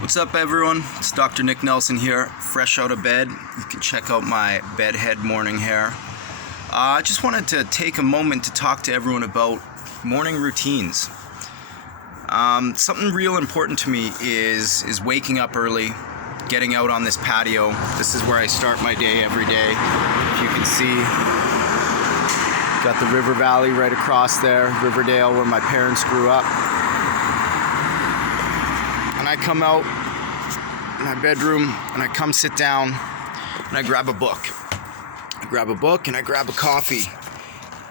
What's up, everyone? It's Dr. Nick Nelson here, fresh out of bed. You can check out my bedhead morning hair. I just wanted to take a moment to talk to everyone about morning routines. Something real important to me is waking up early, getting out on this patio. This is where I start my day every day. If you can see, got the river valley right across there, Riverdale, where my parents grew up. And I come out in my bedroom and I come sit down and I grab a book. I grab a book and I grab a coffee.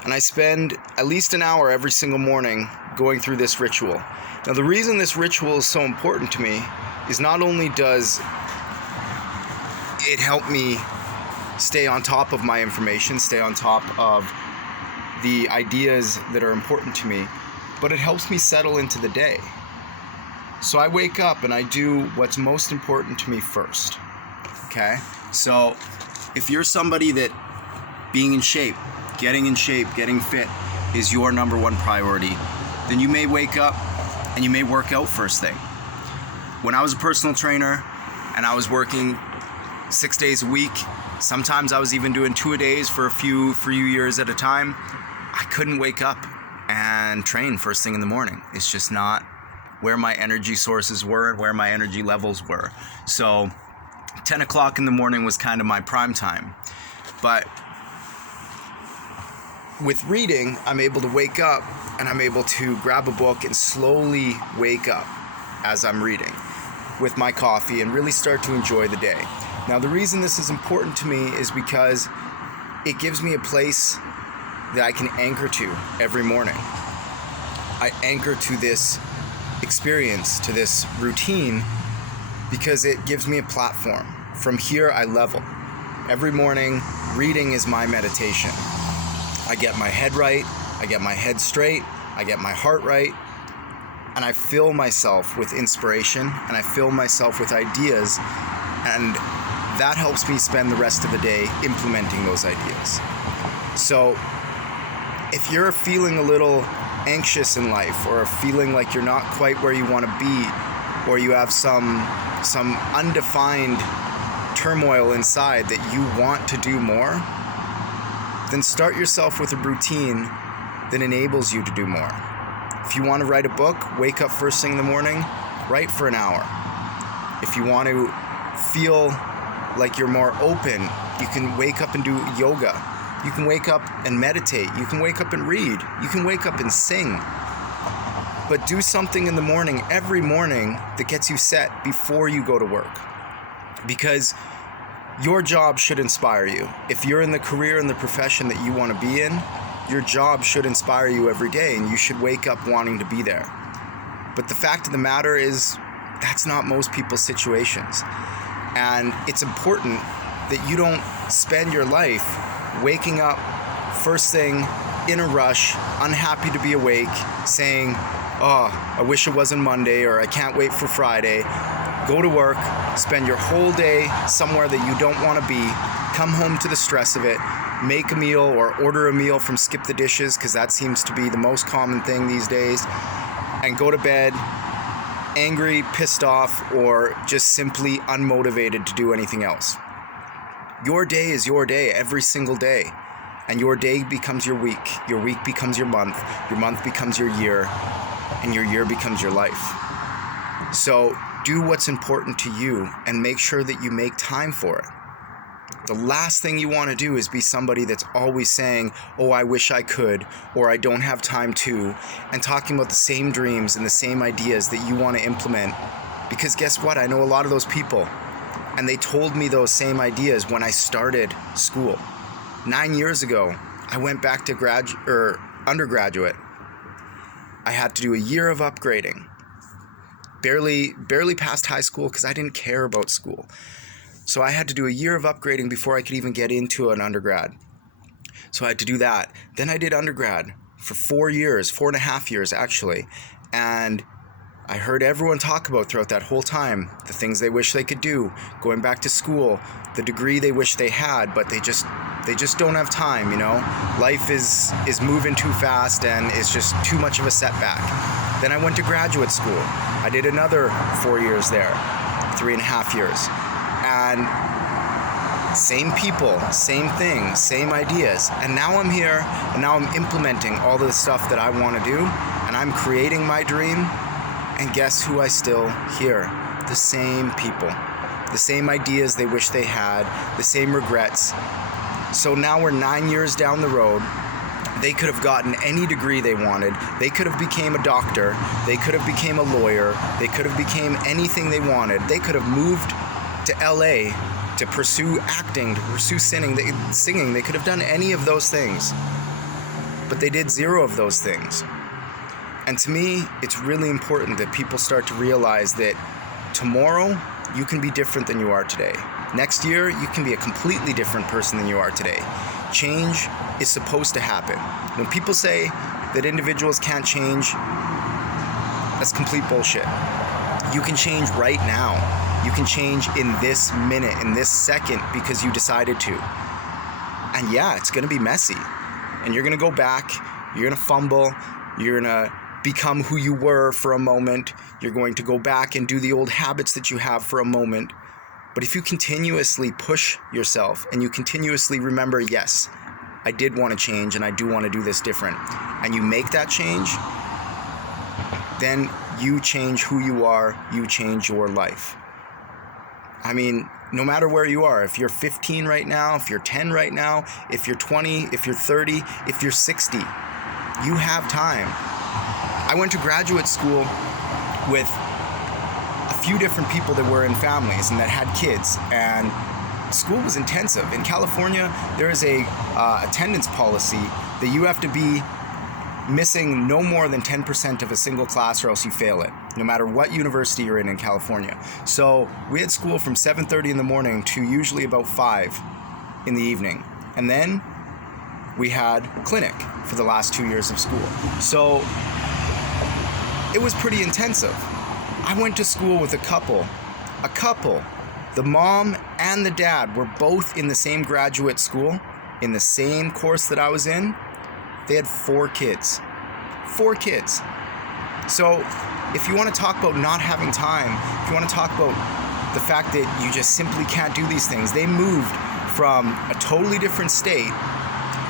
And I spend at least an hour every single morning going through this ritual. Now, the reason this ritual is so important to me is not only does it help me stay on top of my information, stay on top of the ideas that are important to me, but it helps me settle into the day. So I wake up and I do what's most important to me first, okay? So if you're somebody that being in shape, getting fit is your number one priority, then you may wake up and you may work out first thing. When I was a personal trainer and I was working 6 days a week, sometimes I was even doing 2 days for a few years at a time, I couldn't wake up and train first thing in the morning. It's just not where my energy sources were, where my energy levels were. So 10 o'clock in the morning was kind of my prime time. But with reading, I'm able to wake up and I'm able to grab a book and slowly wake up as I'm reading with my coffee and really start to enjoy the day. Now, the reason this is important to me is because it gives me a place that I can anchor to every morning. I anchor to this experience, to this routine, because it gives me a platform. From here, I level. Every morning, reading is my meditation. I get my head right, I get my head straight, I get my heart right, and I fill myself with inspiration, and I fill myself with ideas, and that helps me spend the rest of the day implementing those ideas. So if you're feeling a little anxious in life, or feeling like you're not quite where you want to be, or you have some undefined turmoil inside that you want to do more, then start yourself with a routine that enables you to do more. If you want to write a book, wake up first thing in the morning, write for an hour. If you want to feel like you're more open, you can wake up and do yoga. You can wake up and meditate. You can wake up and read. You can wake up and sing. But do something in the morning, every morning, that gets you set before you go to work. Because your job should inspire you. If you're in the career and the profession that you want to be in, your job should inspire you every day, and you should wake up wanting to be there. But the fact of the matter is, that's not most people's situations. And it's important that you don't spend your life waking up first thing in a rush, unhappy to be awake, saying, oh, I wish it wasn't Monday, or I can't wait for Friday. Go to work, spend your whole day somewhere that you don't want to be, come home to the stress of it, make a meal or order a meal from Skip the Dishes, because that seems to be the most common thing these days, and go to bed angry, pissed off, or just simply unmotivated to do anything else. Your day is your day every single day, and your day becomes your week becomes your month becomes your year, and your year becomes your life. So do what's important to you and make sure that you make time for it. The last thing you want to do is be somebody that's always saying, oh, I wish I could, or I don't have time to, and talking about the same dreams and the same ideas that you want to implement. Because guess what? I know a lot of those people, and they told me those same ideas when I started school. 9 years ago, I went back to undergraduate. I had to do a year of upgrading. Barely passed high school because I didn't care about school. So I had to do a year of upgrading before I could even get into an undergrad. So I had to do that. Then I did undergrad for 4.5 years actually. And I heard everyone talk about throughout that whole time the things they wish they could do, going back to school, the degree they wish they had, but they just don't have time, you know? Life is moving too fast and it's just too much of a setback. Then I went to graduate school. I did another 4 years there, 3.5 years. And same people, same things, same ideas. And now I'm here, and now I'm implementing all the stuff that I want to do, and I'm creating my dream. And guess who I still hear? The same people, the same ideas they wish they had, the same regrets. So now we're 9 years down the road. They could have gotten any degree they wanted. They could have became a doctor. They could have became a lawyer. They could have became anything they wanted. They could have moved to LA to pursue acting, to pursue singing. They could have done any of those things. But they did zero of those things. And to me, it's really important that people start to realize that tomorrow you can be different than you are today. Next year, you can be a completely different person than you are today. Change is supposed to happen. When people say that individuals can't change, that's complete bullshit. You can change right now. You can change in this minute, in this second, because you decided to. And yeah, it's going to be messy. And you're going to go back, you're going to fumble, you're going to become who you were for a moment. You're going to go back and do the old habits that you have for a moment. But if you continuously push yourself and you continuously remember, yes, I did want to change and I do want to do this different, and you make that change, then you change who you are, you change your life. I mean, no matter where you are, if you're 15 right now, if you're 10 right now, if you're 20, if you're 30, if you're 60, you have time. I went to graduate school with a few different people that were in families and that had kids, and school was intensive. In California, there is a attendance policy that you have to be missing no more than 10% of a single class or else you fail it, no matter what university you're in California. So we had school from 7:30 in the morning to usually about 5 in the evening. And then we had clinic for the last 2 years of school. So it was pretty intensive. I went to school with a couple. The mom and the dad were both in the same graduate school, in the same course that I was in. They had 4 kids. 4 kids. So if you want to talk about not having time, if you want to talk about the fact that you just simply can't do these things, they moved from a totally different state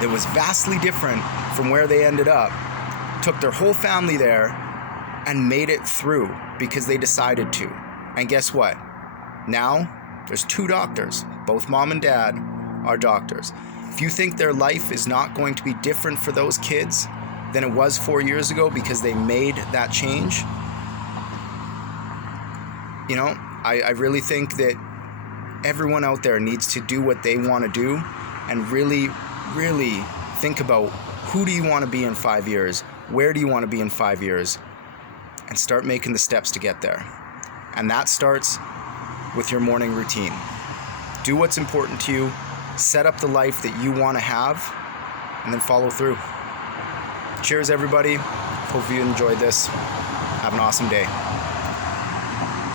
that was vastly different from where they ended up, took their whole family there, and made it through because they decided to. And guess what? Now, there's 2 doctors. Both mom and dad are doctors. If you think their life is not going to be different for those kids than it was 4 years ago because they made that change, you know, I really think that everyone out there needs to do what they want to do and really, really think about who do you want to be in 5 years? Where do you want to be in 5 years? And start making the steps to get there. And that starts with your morning routine. Do what's important to you, set up the life that you want to have, and then follow through. Cheers, everybody. Hope you enjoyed this. Have an awesome day.